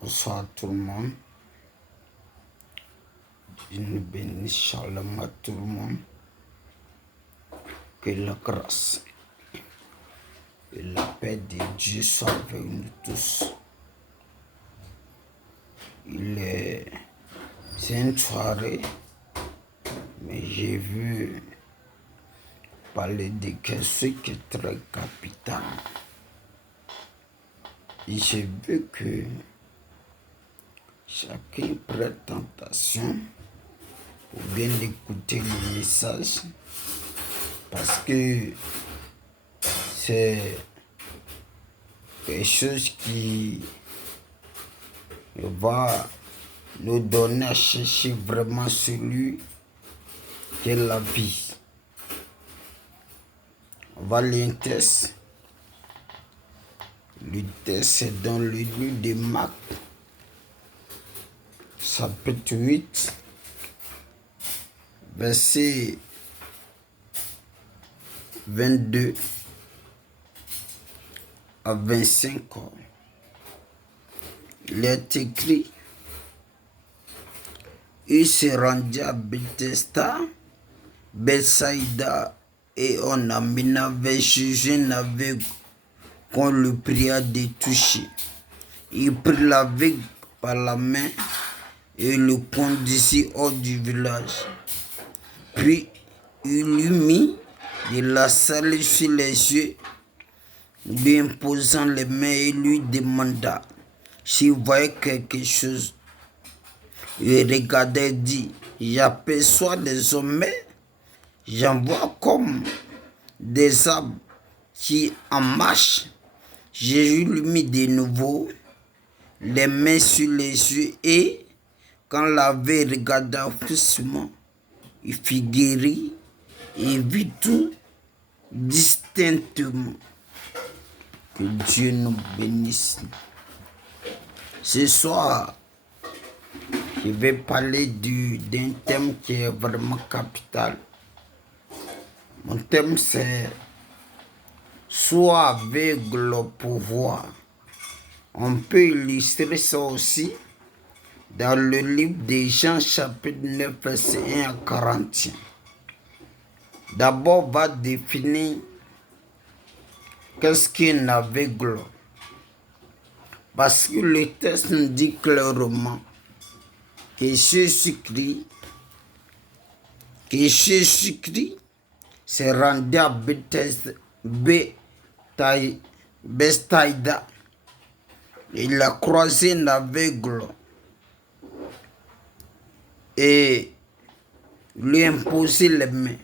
Bonsoir tout le monde. Dieu nous bénisse, shalom à tout le monde. Que la grâce et la paix de Dieu soient avec nous tous. C'est une soirée, mais j'ai vu parler de quelque chose qui est très capital. Et j'ai vu que chacun prête attention pour bien écouter le message, parce que c'est quelque chose qui va nous donner à chercher vraiment celui qui est la vie. On va lire un texte. Le texte est dans le livre de Marc, chapitre 8, verset 22 à 25. Il est écrit: il se rendit à Bethsaïda, et on amena vers Jésus un aveugle qu'on le pria de toucher. Il prit l'aveugle par la main et le conduisit hors du village. Puis il lui mit de la salive sur les yeux, lui imposant les mains, et lui demanda s'il voyait quelque chose. Il regardait et dit: j'aperçois des hommes, mais j'en vois comme des arbres qui en marchent. Jésus lui mit de nouveau les mains sur les yeux, et quand l'aveugle regarda fixement, il fut guéri et vit tout distinctement. Que Dieu nous bénisse. Ce soir, je vais parler d'un thème qui est vraiment capital. Mon thème, c'est sois aveugle au pouvoir. On peut illustrer ça aussi dans le livre de Jean, chapitre 9, verset 1 à 41. D'abord, on va définir qu'est-ce qu'un aveugle. Parce que le texte nous dit clairement que Jésus-Christ s'est rendu à Bethsaïda. Il a croisé un aveugle et lui a imposé les mains.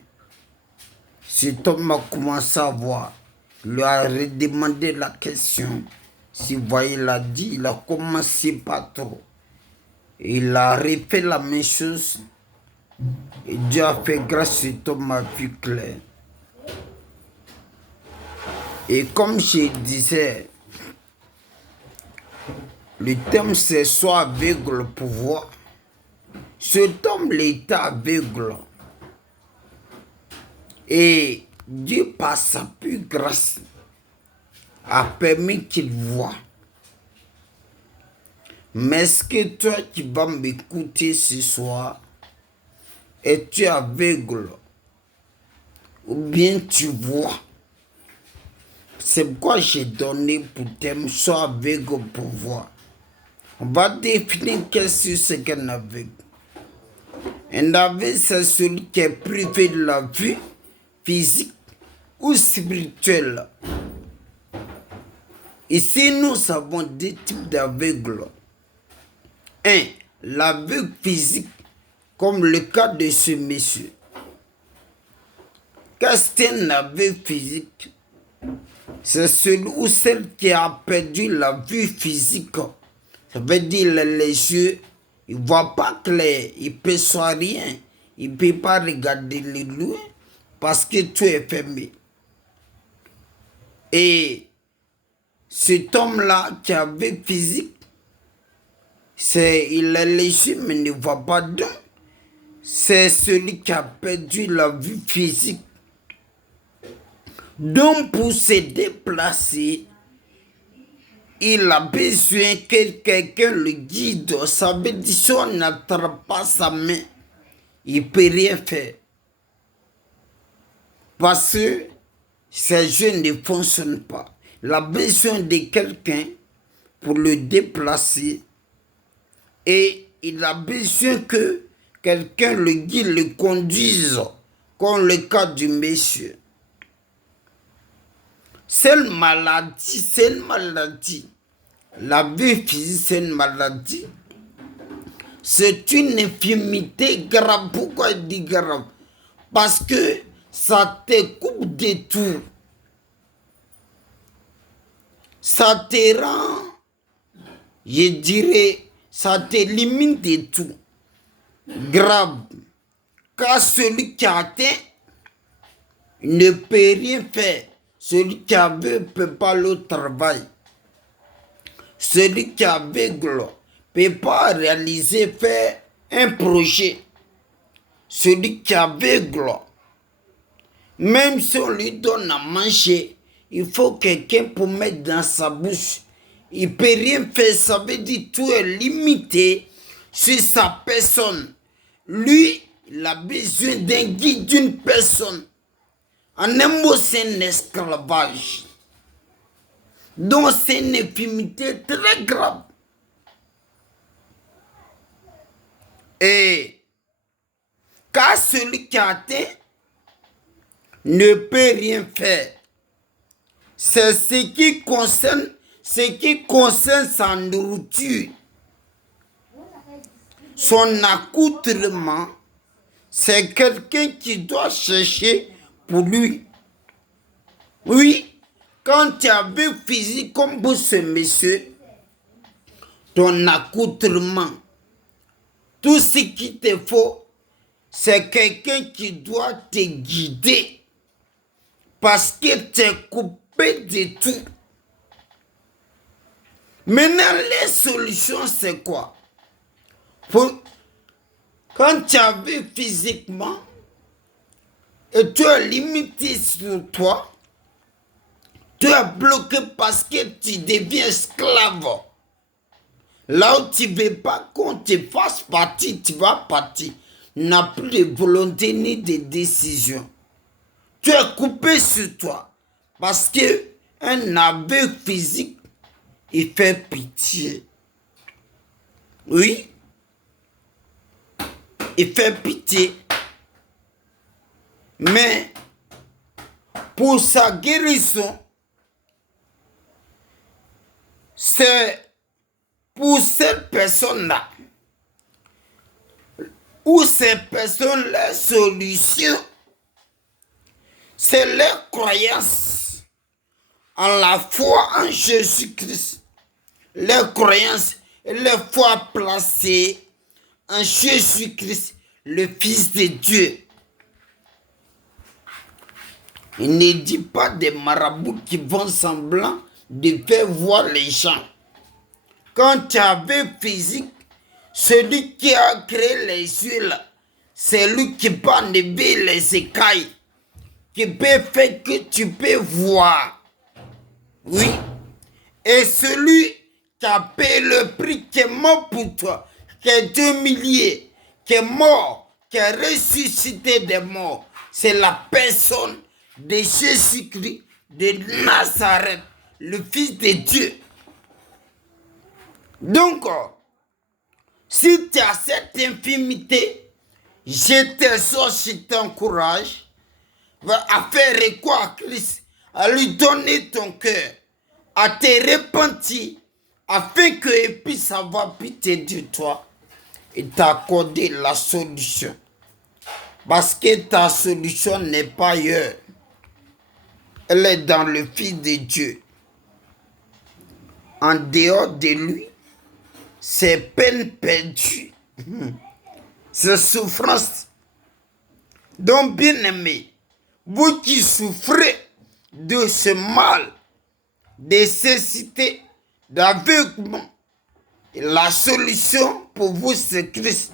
Cet homme a commencé à voir. Il lui a redemandé la question. Si vous voyez, il a dit, il a commencé pas trop. Il a refait la même chose. Et Dieu a fait grâce, cet homme a vu clair. Et comme je disais, le thème c'est soit aveugle le pouvoir. Cet homme, l'état aveugle. Et Dieu, par sa plus grâce, a permis qu'il voie. Mais est-ce que toi qui vas m'écouter ce soir, es-tu aveugle ou bien tu vois? C'est pourquoi j'ai donné pour thème sois aveugle pour voir. On va définir qu'est-ce que c'est qu'un aveugle. Un aveugle, c'est celui qui est privé de la vue physique ou spirituelle. Ici, nous avons deux types d'aveugles. Un, l'aveugle physique, comme le cas de ce monsieur. Qu'est-ce qu'un aveugle physique? C'est celui ou celle qui a perdu la vue physique. Ça veut dire les yeux, il ne voit pas clair, il ne perçoit rien, il ne peut pas regarder les loin parce que tout est fermé. Et cet homme-là qui a vue physique, il a les yeux mais ne voit pas donc. C'est celui qui a perdu la vue physique. Donc pour se déplacer, il a besoin que quelqu'un le guide. Ça veut dire si on n'attrape pas sa main, il ne peut rien faire. Parce que ces jeux ne fonctionnent pas. Il a besoin de quelqu'un pour le déplacer. Et il a besoin que quelqu'un le guide, le conduise, comme le cas du monsieur. C'est une maladie. La vie physique, c'est une maladie. C'est une infirmité grave. Pourquoi il dit grave? Parce que ça te coupe de tout. Ça te rend, je dirais, ça te limite de tout. Grave. Car celui qui a atteint ne peut rien faire. Celui qui est aveugle ne peut pas le travail. Celui qui est aveugle ne peut pas réaliser, faire un projet. Celui qui est aveugle, même si on lui donne à manger, il faut quelqu'un pour mettre dans sa bouche. Il ne peut rien faire, ça veut dire tout est limité sur sa personne. Lui, il a besoin d'un guide, d'une personne. En un mot, c'est un esclavage. Donc, c'est une infirmité très grave. Et car celui qui a atteint ne peut rien faire. C'est ce qui concerne sa nourriture. Son accoutrement, c'est quelqu'un qui doit chercher pour lui. Oui, quand tu as vu physique comme vous, ce monsieur, ton accoutrement, tout ce qu'il te faut, c'est quelqu'un qui doit te guider. Parce qu'il t'est coupé de tout. Maintenant, les solutions, c'est quoi? Quand tu as vu physiquement, et tu es limité sur toi, tu es bloqué parce que tu deviens esclave. Là où tu ne veux pas qu'on te fasse partie, tu vas partir. Tu n'as plus de volonté ni de décision. Tu es coupé sur toi. Parce qu'un aveugle physique, il fait pitié. Oui. Il fait pitié. Mais pour sa guérison, c'est pour cette personne-là, ou ces personnes, la solution, c'est leur croyance en la foi en Jésus-Christ. Leur croyance et leur foi placée en Jésus-Christ, le Fils de Dieu. Il ne dit pas des marabouts qui vont semblant de faire voir les gens. Quand tu avais physique, celui qui a créé les yeux là, c'est lui qui peut enlever les écailles, qui peut faire que tu peux voir. Oui. Et celui qui a payé le prix, qui est mort pour toi, qui est humilié, qui est mort, qui est ressuscité des morts, c'est la personne de Jésus-Christ de Nazareth, le Fils de Dieu. Donc, si tu as cette infirmité, je t'exhorte, je t'encourage à faire recours à Christ, à lui donner ton cœur, à te repentir, afin qu'il puisse avoir pitié de toi et t'accorder la solution. Parce que ta solution n'est pas ailleurs. Elle est dans le Fils de Dieu. En dehors de lui, c'est peine perdue. C'est souffrance. Donc, bien-aimés, vous qui souffrez de ce mal, de cécité, d'aveuglement, la solution pour vous, c'est Christ.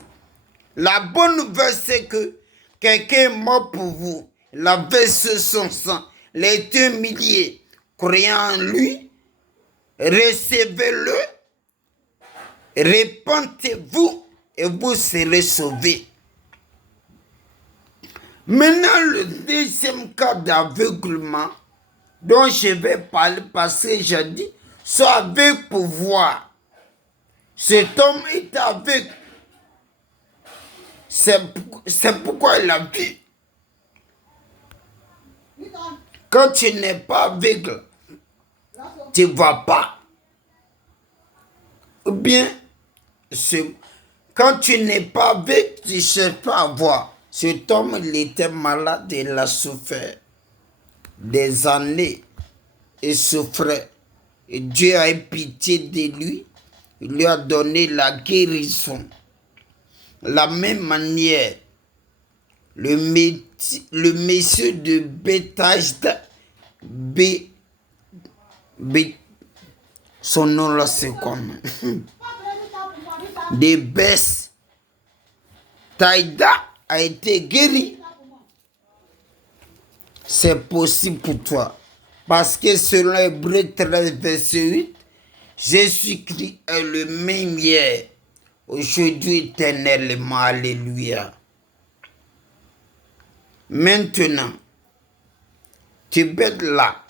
La bonne nouvelle, c'est que quelqu'un est mort pour vous. Il a versé son sang. Il a été humilié. Croyant en lui, recevez-le, repentez-vous et vous serez sauvés. Maintenant, le deuxième cas d'aveuglement dont je vais parler parce que j'ai dit, soit aveugle pour voir. Cet homme est aveugle. C'est pourquoi il a vu. Quand tu n'es pas aveugle, tu ne vois pas. Ou bien, quand tu n'es pas aveugle, tu ne cherches pas à voir. Cet homme, il était malade, il a souffert des années. Il souffrait. Et Dieu a eu pitié de lui. Il lui a donné la guérison. La même manière, le monsieur de Bethesda, son nom là c'est comme de Bethesda a été guéri. C'est possible pour toi. Parce que selon Hébreux 13, verset 8, Jésus-Christ est le même hier, aujourd'hui, éternellement. Alléluia. Maintenant, tu peux être là.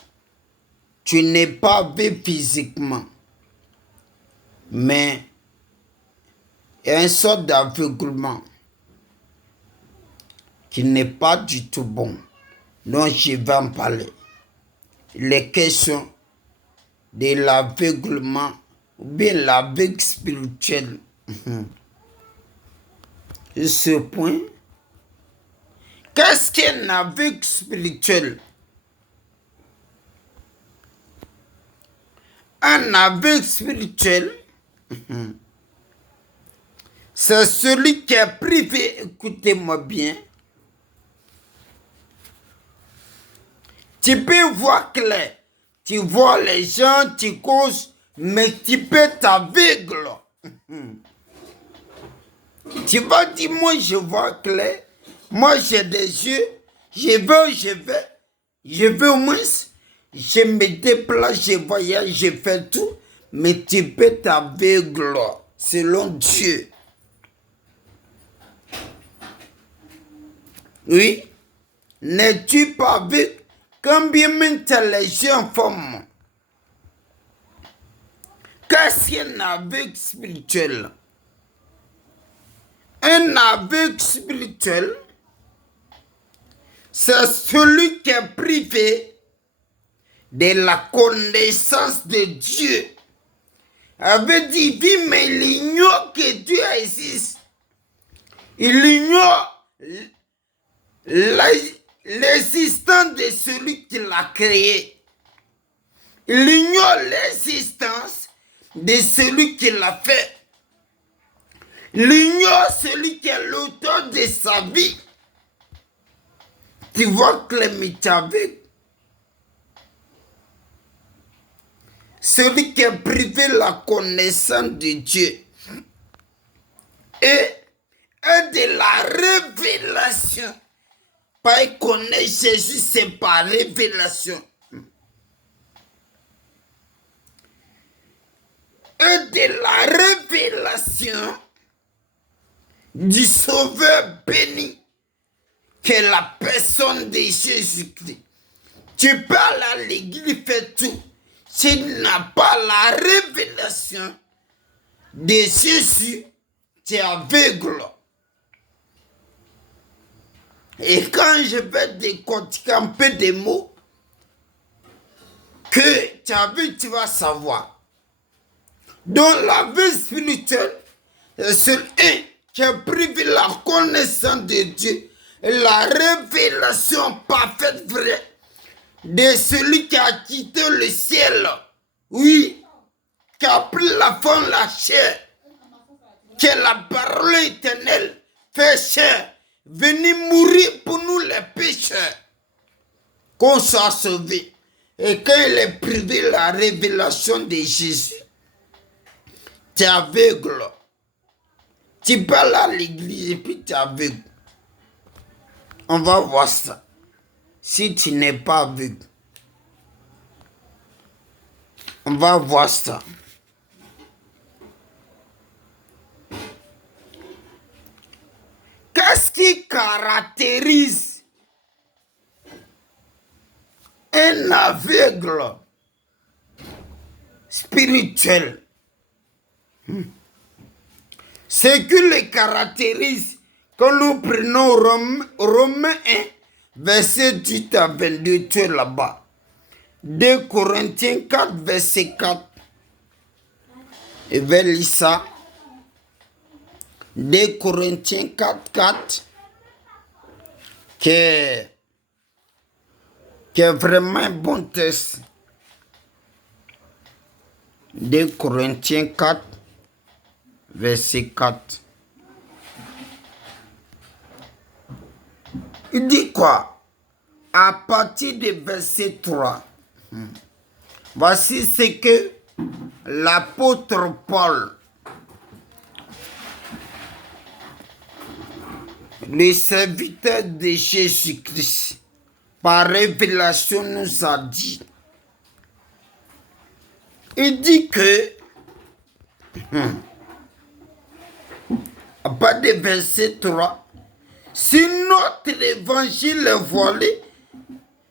Tu n'es pas vu physiquement. Mais il y a une sorte d'aveuglement qui n'est pas du tout bon. Donc, je vais en parler. Les questions de l'aveuglement ou bien l'aveugle spirituel. Ce point, qu'est-ce qu'un aveugle spirituel? Un aveugle spirituel, c'est celui qui est privé, écoutez-moi bien. Tu peux voir clair, tu vois les gens, tu causes, mais tu peux t'aveugle. Tu vas dire, moi je vois clair, moi j'ai des yeux, je vais au moins, je me déplace, je voyage, je fais tout, mais tu peux t'aveugle selon Dieu. Oui, n'es-tu pas aveugle? Combien même les gens font? Qu'est-ce qu'un aveugle spirituel? Un aveugle spirituel, c'est celui qui est privé de la connaissance de Dieu. Ça veut dire, oui, mais il ignore que Dieu existe. Il ignore l'existence de celui qui l'a créé. Il ignore l'existence de celui qui l'a fait. Il ignore celui qui est l'auteur de sa vie. Tu vois que les métiers, celui qui est privé de la connaissance de Dieu et de la révélation. Pas connaître Jésus, c'est par révélation. Et de la révélation du Sauveur béni, qui est la personne de Jésus-Christ. Tu parles à l'église, fais tout. Tu n'as pas la révélation de Jésus, tu es aveugle. Et quand je vais décortiquer un peu des mots, que tu as vu, tu vas savoir. Donc la vie spirituelle, c'est un qui a privé la connaissance de Dieu, et la révélation parfaite vraie de celui qui a quitté le ciel. Oui, qui a pris la forme, la chair, qui est la parole éternelle, fait chair, venu mourir pour nous les pécheurs, qu'on soit sauvés. Et quand il est privé de la révélation de Jésus, tu es aveugle. Tu parles à l'église et puis tu es aveugle. On va voir ça. Si tu n'es pas aveugle, On va voir ça. Qu'est-ce qui caractérise un aveugle spirituel? Ce qui le caractérise, quand nous prenons Romains 1, verset 8 à 22, tu es là-bas. 2 Corinthiens 4, verset 4. Et vers Lisa. 2 Corinthiens 4, 4. Qui est vraiment un bon texte. 2 Corinthiens 4, verset 4. Il dit quoi? À partir du verset 3. Voici ce que l'apôtre Paul, le serviteur de Jésus-Christ, par révélation nous a dit. Il dit que, à partir du verset 3, si notre évangile est voilé,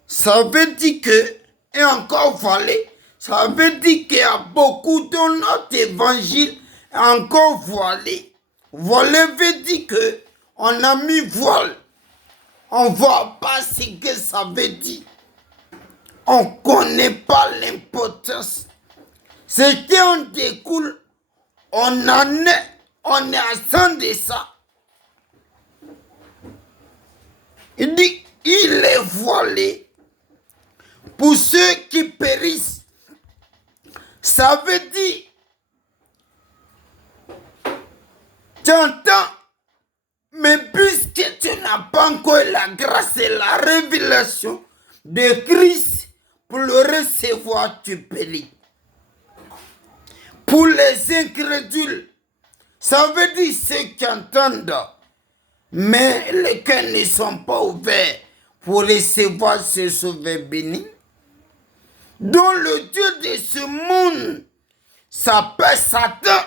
ça veut dire que, et encore voilé, ça veut dire qu'il y a beaucoup de notre évangile encore voilé. Voilé veut dire que on a mis voile. On ne voit pas ce que ça veut dire. On ne connaît pas l'importance. Ce qui en découle, on est à 100 de ça. Il dit, il est voilé pour ceux qui périssent. Ça veut dire, tu entends, mais puisque tu n'as pas encore la grâce et la révélation de Christ pour le recevoir, tu péris. Pour les incrédules, ça veut dire ceux qui entendent, mais lesquels ne sont pas ouverts pour recevoir ce sauveur béni, dont le Dieu de ce monde s'appelle Satan,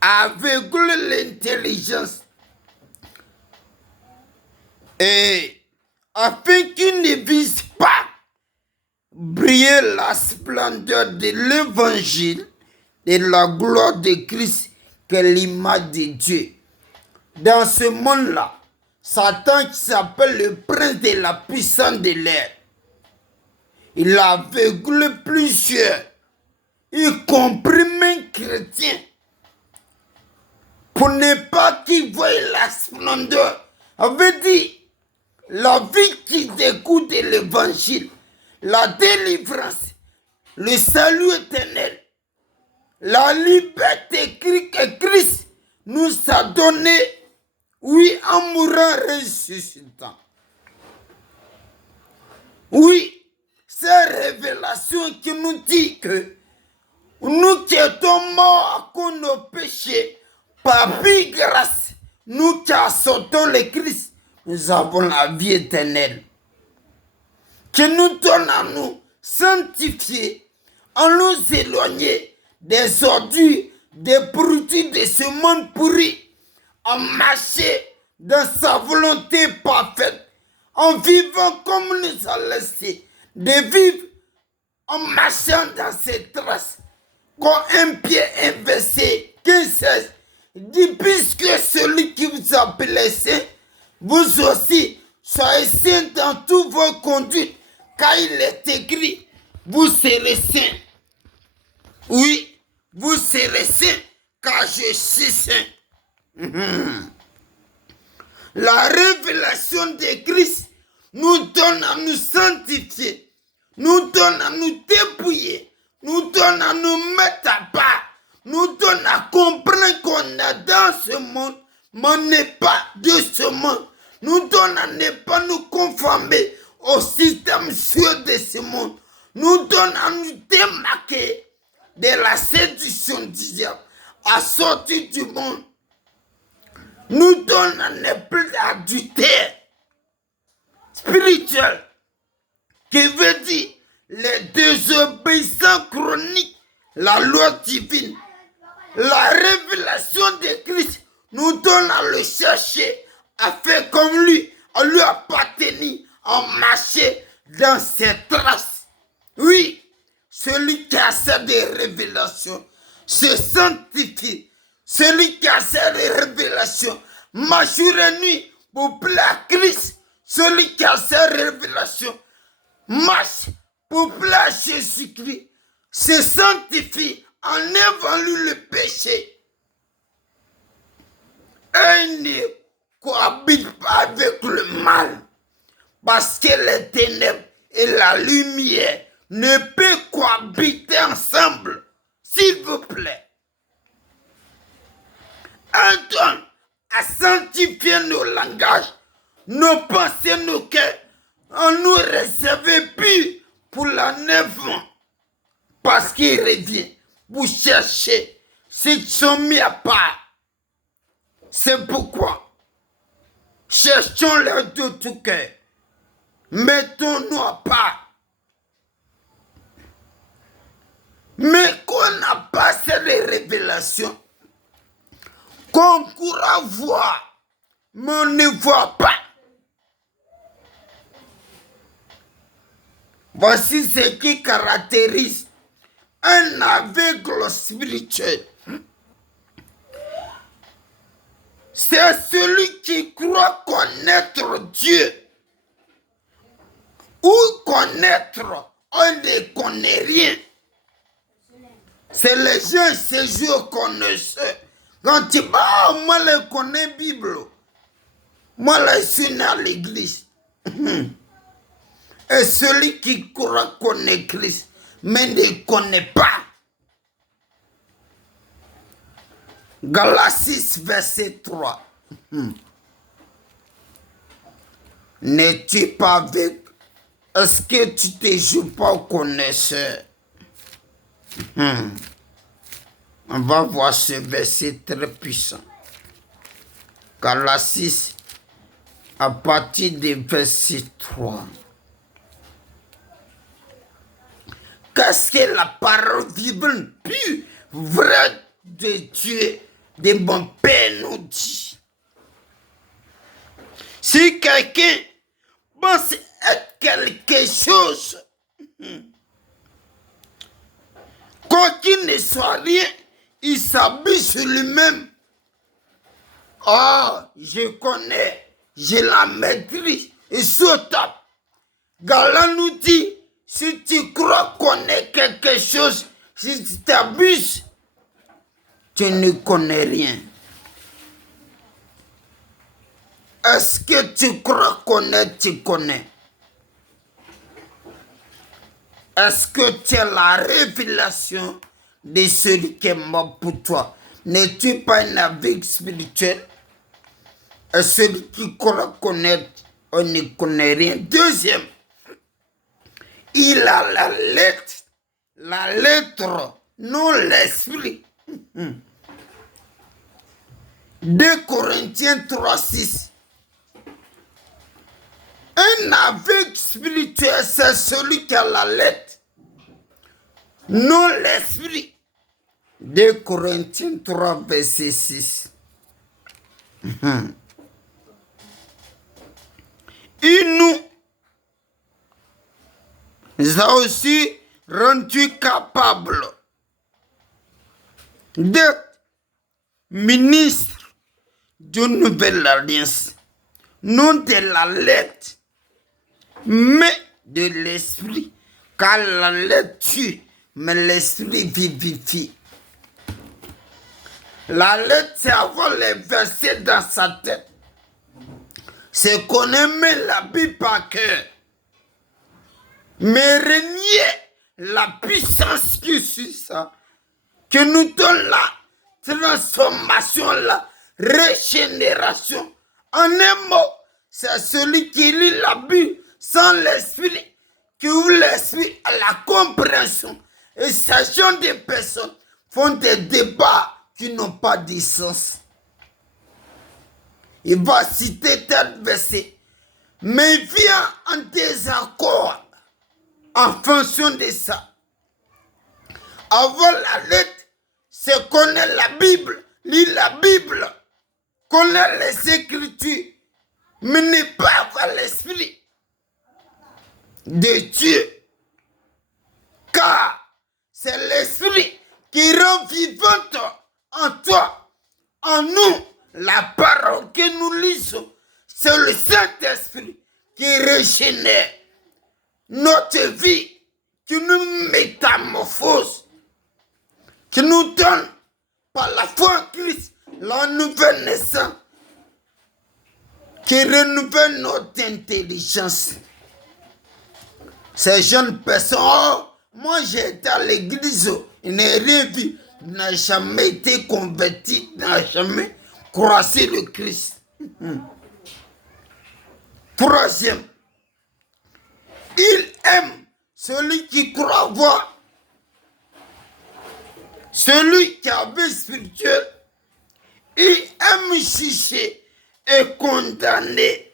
aveugle l'intelligence, et afin qu'il ne vise pas briller la splendeur de l'évangile et la gloire de Christ, qui est l'image de Dieu. Dans ce monde-là, Satan, qui s'appelle le prince de la puissance de l'air, il aveugle plusieurs, y compris même chrétiens, pour ne pas qu'ils voient la splendeur. Ça veut dire, la vie qui découle de l'évangile, la délivrance, le salut éternel, la liberté que Christ nous a donné, oui, en mourant ressuscitant. Oui, c'est révélation qui nous dit que nous qui étions morts à cause de nos péchés, par pure grâce, nous qui acceptons le Christ, nous avons la vie éternelle. Qui nous donne à nous sanctifier, à nous éloigner des ordures, des produits de ce monde pourri, en marcher dans sa volonté parfaite, en vivant comme nous a laissé, de vivre en marchant dans ses traces, comme un pied inversé, 15 dit, puisque celui qui vous a blessé, vous aussi soyez saints dans toutes vos conduites, car il est écrit, vous serez saints. Oui, vous serez saints, car je suis saint. La révélation de Christ nous donne à nous sanctifier, nous donne à nous dépouiller, nous donne à nous mettre à part, nous donne à comprendre qu'on est dans ce monde, mais on n'est pas de ce monde. Nous donne à ne pas nous conformer au système sûr de ce monde. Nous donne à nous démarquer de la séduction du diable, à sortir du monde. Nous donne à ne plus adultère spirituel, qui veut dire les désobéissants chroniques, la loi divine, la révélation de Christ nous donne à le chercher, à faire comme lui, à lui appartenir, à marcher dans ses traces. Oui, celui qui a ces révélations se sanctifie. Celui qui a ces révélations marche jour et nuit pour plaire à Christ. Celui qui a ces révélations marche pour plaire à Jésus-Christ. Se sanctifie en évanouit le péché. Et ne cohabite pas avec le mal. Parce que les ténèbres et la lumière ne peuvent cohabiter ensemble. S'il vous plaît. Antoine a sanctifié nos langages, nos pensées, nos cœurs, en nous réserver plus pour la 9 ans. Parce qu'il revient pour chercher ceux qui sont mis à part. C'est pourquoi cherchons-le de tout cœur. Mettons-nous à part. Mais qu'on n'a pas cette révélation, qu'on pourra voir, mais on ne voit pas. Voici ce qui caractérise un aveugle spirituel. C'est celui qui croit connaître Dieu. Ou connaître, on ne connaît rien. C'est les gens ces jours connaisseurs. Quand tu vas, moi je connais la Bible. Moi je suis né à l'église. Et celui qui croit connaît Christ, mais ne connaît pas. Galates verset 3. N'es-tu pas avec? Est-ce que tu te joues pas au connaisseur? On va voir ce verset très puissant. Galates à partir du verset 3. Qu'est-ce que la parole divine pure, vraie de Dieu, de mon Père nous dit? Si quelqu'un pense être quelque chose, quoi qu'il ne soit rien, il s'habille sur lui-même. Oh, je connais, je la maîtrise, et surtout, Gala nous dit, si tu crois connaître quelque chose, si tu t'abuses, tu ne connais rien. Est-ce que tu crois connaître, tu connais? Est-ce que tu as la révélation de celui qui est mort pour toi? N'es-tu pas un aveugle spirituel? Et celui qui croit connaître, on ne connaît rien. Deuxième, il a la lettre, non l'esprit. 2 Corinthiens 3:6. Un aveugle spirituel, c'est celui qui a la lettre, non l'esprit. 2 Corinthiens 3, verset 6. Il nous a aussi rendu capables d'être ministres d'une nouvelle alliance, non de la lettre, mais de l'esprit, car la lettre tue, mais l'esprit vivifie. La lettre, c'est avoir les versets dans sa tête. C'est qu'on aime la Bible par cœur. Mais renier la puissance qui suit ça, que nous donne la transformation, la régénération. En un mot, c'est celui qui lit la Bible sans l'esprit, qui ouvre l'esprit à la compréhension. Et sachant des personnes font des débats qui n'ont pas de sens. Il va citer tel verset, mais vient en désaccord en fonction de ça. Avoir la lettre, c'est connaître la Bible, lire la Bible, connaître les Écritures, mais ne pas avoir l'esprit de Dieu. Car c'est l'esprit qui rend vivante en toi, en nous, la parole que nous lisons. C'est le Saint-Esprit qui régénère notre vie, qui nous métamorphose, qui nous donne par la foi en Christ la nouvelle naissance, qui renouvelle notre intelligence. Ces jeunes personnes, oh, moi j'ai été à l'église, il n'a rien vu, il n'a jamais été converti, il n'a jamais croisé le Christ. Troisième, il aime celui qui croit voir, celui qui a vie spirituelle, il aime juger et condamner.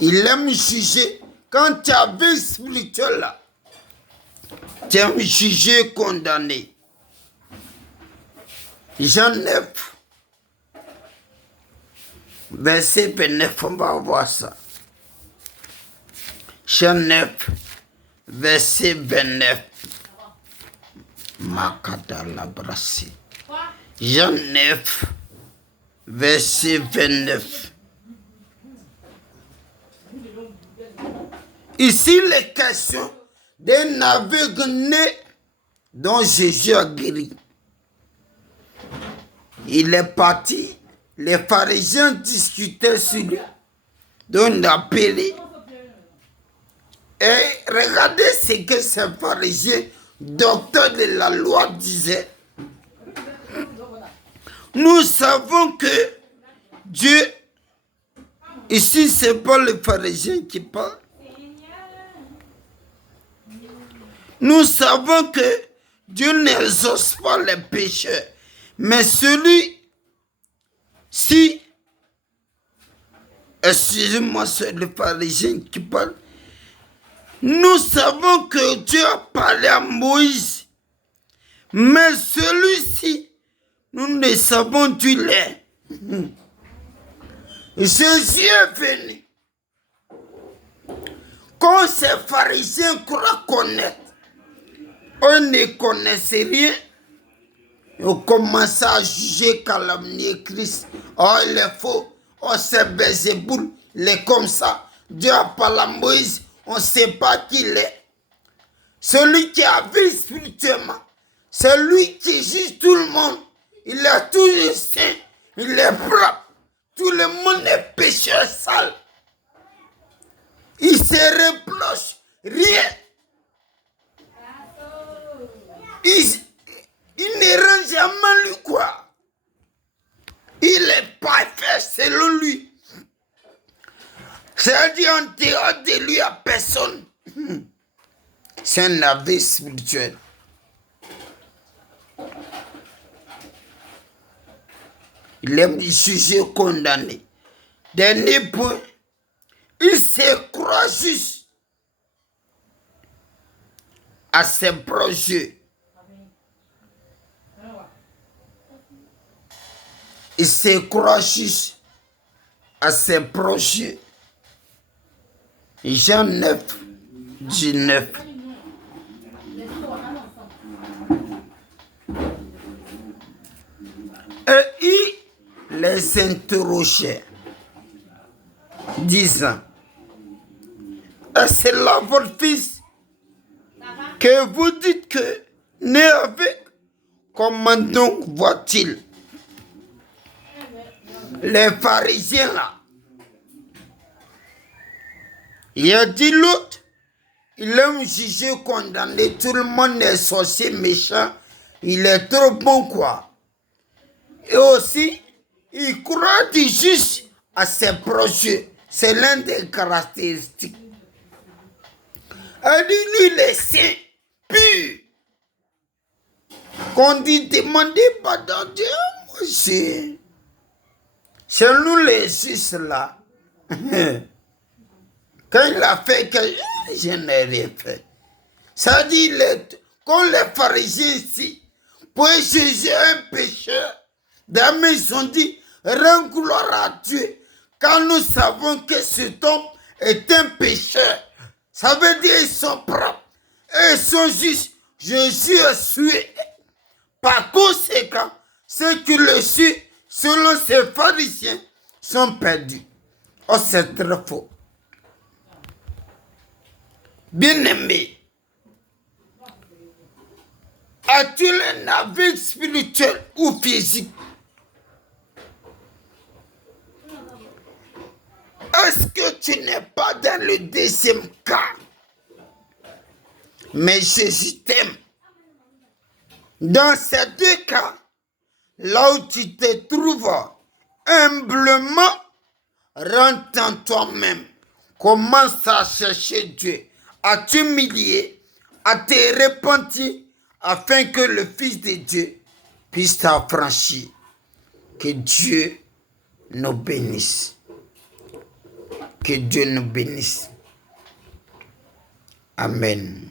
Il aime juger. Quand tu as vie spirituelle là, tu aimes juger et condamner. Jean 9, verset 29, on va voir ça. Jean 9, verset 29. Makadala brassi. Jean 9, verset 29. Ici, les questions d'un aveugle né dont Jésus a guéri. Il est parti, les pharisiens discutaient sur lui, donc il a appelé. Et regardez ce que ces pharisiens, docteurs de la loi, disaient. Nous savons que Dieu, ici c'est pas les pharisiens qui parlent. Nous savons que Dieu n'exauce pas les pécheurs. Mais celui-ci, excusez-moi, c'est le pharisien qui parle. Nous savons que Dieu a parlé à Moïse. Mais celui-ci, nous ne savons d'où il est. Jésus est venu. Quand ces pharisiens croient connaître, on ne connaissait rien. On commence à juger, calomnier Christ. Oh, il est faux. Oh, c'est Belzéboul. Il est comme ça. Dieu a parlé à Moïse. On ne sait pas qui il est. Celui qui a vu spirituellement. C'est lui qui juge tout le monde. Il est toujours saint. Il est propre. Tout le monde est pécheur sale. Il se reproche rien. Il ne rend jamais lui quoi. Il est parfait selon lui. C'est-à-dire en dehors de lui à personne. C'est un aveugle spirituel. Il aime juger, condamner. Dernier point, il se croit juste à ses projets. Il se croit juste à ses projets. Jean 9, 19. Et il les interrogeait, disant, est-ce là votre fils que vous dites que né avec? Comment donc voit-il? Les pharisiens là. Il a dit l'autre, il aime juger, condamner, tout le monde est sorcier, méchant, il est trop bon quoi. Et aussi, il croit du juste à ses projets. C'est l'un des caractéristiques. Elle dit, lui, les saints, purs. Qu'on dit, demandez pardon, Dieu, moi aussi. C'est nous les justes là. Quand il a fait que je n'ai rien fait. Ça dit, quand les pharisiens ici, pour juger un pécheur, d'ailleurs ils ont dit, rends gloire à Dieu, car nous savons que cet homme est un pécheur. Ça veut dire qu'ils sont propres. Et ils sont justes. Jésus a sué. Par conséquent, ceux qui le suivent, selon ces pharisiens, sont perdus. Oh, c'est très faux. Bien-aimé, as-tu un aveugle spirituel ou physique? Est-ce que tu n'es pas dans le deuxième cas? Mais Jésus t'aime. Dans ces deux cas, là où tu te trouves, humblement, rentre en toi-même. Commence à chercher Dieu, à t'humilier, à te repentir, afin que le Fils de Dieu puisse t'affranchir. Que Dieu nous bénisse. Que Dieu nous bénisse. Amen.